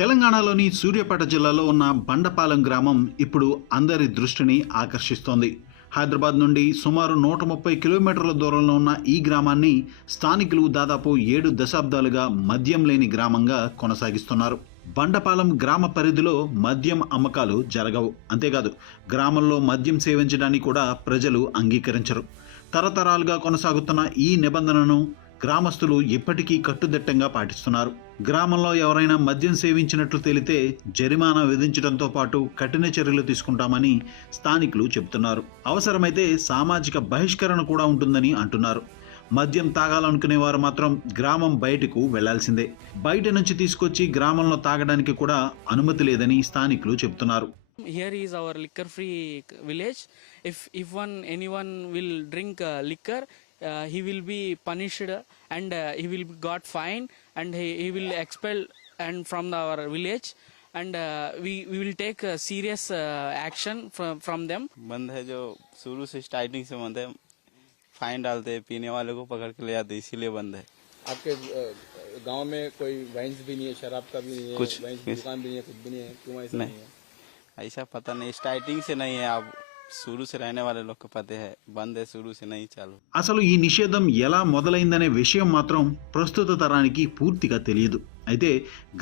తెలంగాణలోని సూర్యాపేట జిల్లాలో ఉన్న బండపాలెం గ్రామం ఇప్పుడు అందరి దృష్టిని ఆకర్షిస్తోంది. హైదరాబాద్ నుండి సుమారు 130 కిలోమీటర్ల దూరంలో ఉన్న ఈ గ్రామాన్ని స్థానికులు దాదాపు 7 దశాబ్దాలుగా మద్యం లేని గ్రామంగా కొనసాగిస్తున్నారు. బండపాలెం గ్రామ పరిధిలో మద్యం అమ్మకాలు జరగవు. అంతేకాదు, గ్రామంలో మద్యం సేవించడాన్ని కూడా ప్రజలు అంగీకరించరు. తరతరాలుగా కొనసాగుతున్న ఈ నిబంధనను గ్రామస్తులు ఇప్పటికీ కట్టుదిట్టంగా పాటిస్తున్నారు. గ్రామంలో ఎవరైనా మద్యం సేవించినట్లు తేలితే జరిమానా విధించడంతో పాటు కఠిన చర్యలు తీసుకుంటామని స్థానికులు చెబుతున్నారు. అవసరమైతే సామాజిక బహిష్కరణ కూడా ఉంటుందని అంటున్నారు. మద్యం తాగాలనుకునే వారు మాత్రం గ్రామం బయటకు వెళ్లాల్సిందే. బయట నుంచి తీసుకొచ్చి గ్రామంలో తాగడానికి కూడా అనుమతి లేదని స్థానికులు చెబుతున్నారు. Here is our liquor free village. If anyone will drink liquor, he will be punished and he will got fine and he will expel and from our village and we will take serious action from them. बंद है जो शुरू से starting से बंद है. Fine डालते हैं, पीने वाले को पकड़ के ले जाते हैं, इसीलिए बंद है. आपके गांव में कोई वाइन्स भी नहीं है, शराब का भी नहीं है, कुछ वाइन्स की दुकान भी नहीं है, कुछ भी नहीं है, क्यों ऐसा नहीं है? ऐसा पता नहीं, स्टार्टिंग से नहीं है. आप शुरू से रहने वाले लोग को पता है, बंद है, शुरू से नहीं चालू. అసలు ఈ నిషేధం ఎలా మొదలైందనే విషయం మాత్రం ప్రస్తుత తరానికి పూర్తిగా తెలియదు. అయితే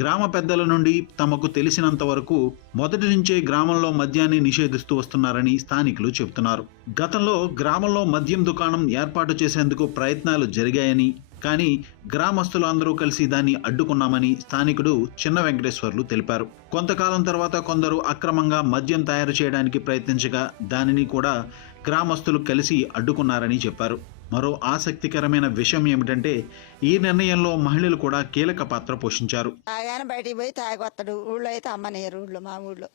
గ్రామ పెద్దల నుండి తమకు తెలిసినంత వరకు మొదటి నుంచే గ్రామంలో మద్యాన్ని నిషేధిస్తూ వస్తున్నారని స్థానికులు చెబుతున్నారు. గతంలో గ్రామంలో మద్యం దుకాణం ఏర్పాటు చేసేందుకు ప్రయత్నాలు జరిగాయని, కానీ గ్రామస్తులు అందరూ కలిసి దాన్ని అడ్డుకున్నామని స్థానికుడు చిన్న వెంకటేశ్వర్లు తెలిపారు. కొంతకాలం తర్వాత కొందరు అక్రమంగా మద్యం తయారు చేయడానికి ప్రయత్నించగా దానిని కూడా గ్రామస్తులు కలిసి అడ్డుకున్నారని చెప్పారు. మరో ఆసక్తికరమైన విషయం ఏమిటంటే ఈ నిర్ణయంలో మహిళలు కూడా కీలక పాత్ర పోషించారు. ఆయన బయటికి పోయి తాగొస్తాడు, ఊళ్ళో అయితే అమ్మనేరు. మా ఊళ్ళో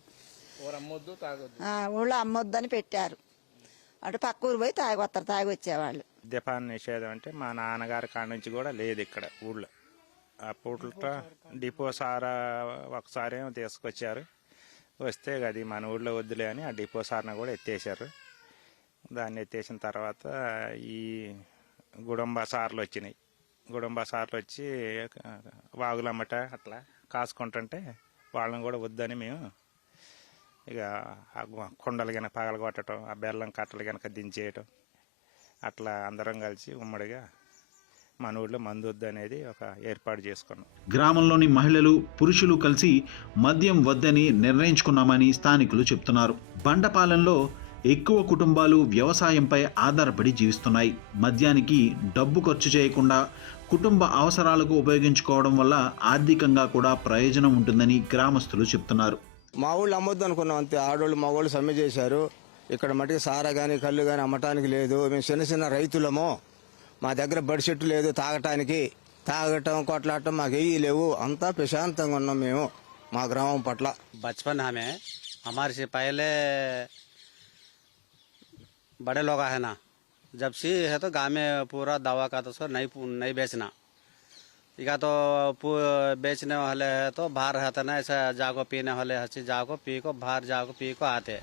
ఊళ్ళో అమ్మొద్దు అని పెట్టారు. అటు పక్క ఊరు పోయి తాగొస్తారు, తాగి వచ్చేవాళ్ళు. మద్యపాన నిషేధం అంటే మా నాన్నగారి కాడ నుంచి కూడా లేదు ఇక్కడ ఊళ్ళో. అప్పట్లో డిపో సార్ ఒకసారి ఏమో తీసుకొచ్చారు, వస్తే అది మన ఊళ్ళో వద్దులే అని ఆ డిపో సార్ని కూడా ఎత్తేసారు. దాన్ని ఎత్తేసిన తర్వాత ఈ గుడంబ సార్లు వచ్చినాయి. గుడంబ సార్లు వచ్చి వాగులమ్మట అట్లా కాసుకుంటుంటే వాళ్ళని కూడా వద్దని మేము ఇక కొండలు కనుక పగలగొట్టడం, ఆ బెల్లం కట్టలు కనుక దించేయటం, అట్లా అందరం కలిసి ఉమ్మడిగా మన ఊళ్ళో మందు వద్దు అనేది ఒక ఏర్పాటు చేసుకున్నాం. గ్రామంలోని మహిళలు, పురుషులు కలిసి మద్యం వద్దని నిర్ణయించుకున్నామని స్థానికులు చెప్తున్నారు. బండపాలెంలో ఎక్కువ కుటుంబాలు వ్యవసాయంపై ఆధారపడి జీవిస్తున్నాయి. మద్యానికి డబ్బు ఖర్చు చేయకుండా కుటుంబ అవసరాలకు ఉపయోగించుకోవడం వల్ల ఆర్థికంగా కూడా ప్రయోజనం ఉంటుందని గ్రామస్తులు చెప్తున్నారు. మా ఊళ్ళు అమ్మొద్దు అనుకున్నాం అంతే. ఆడోళ్ళు మా వాళ్ళు సమ్మె చేశారు. ఇక్కడ మటుకు సారా కానీ కళ్ళు కానీ అమ్మటానికి లేదు. మేము చిన్న చిన్న రైతులము, మా దగ్గర బడి చెట్టు లేదు తాగటానికి. తాగటం కొట్లాడటం మాకు ఏవి లేవు. అంతా ప్రశాంతంగా ఉన్నాం మేము మా గ్రామం పట్ల. बचपन हमें हमारे से पहले बड़े लोग है ना, जब से है तो गाँव में पूरा दवा का तो सर नहीं बेचना, इका तो बेचने वाले है तो बाहर रहते ना, ऐसा जाको पीने वाले हसी जाको पी को बाहर जाको पी को आते.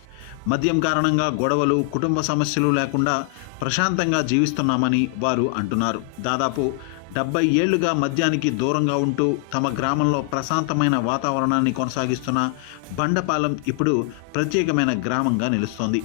మద్యం కారణంగా గొడవలు, కుటుంబ సమస్యలు లేకుండా ప్రశాంతంగా జీవిస్తున్నామని వారు అంటున్నారు. దాదాపు 70 ఏళ్లుగా మద్యానికి దూరంగా ఉంటూ తమ గ్రామంలో ప్రశాంతమైన వాతావరణాన్ని కొనసాగిస్తున్న బండపాలెం ఇప్పుడు ప్రత్యేకమైన గ్రామంగా నిలుస్తోంది.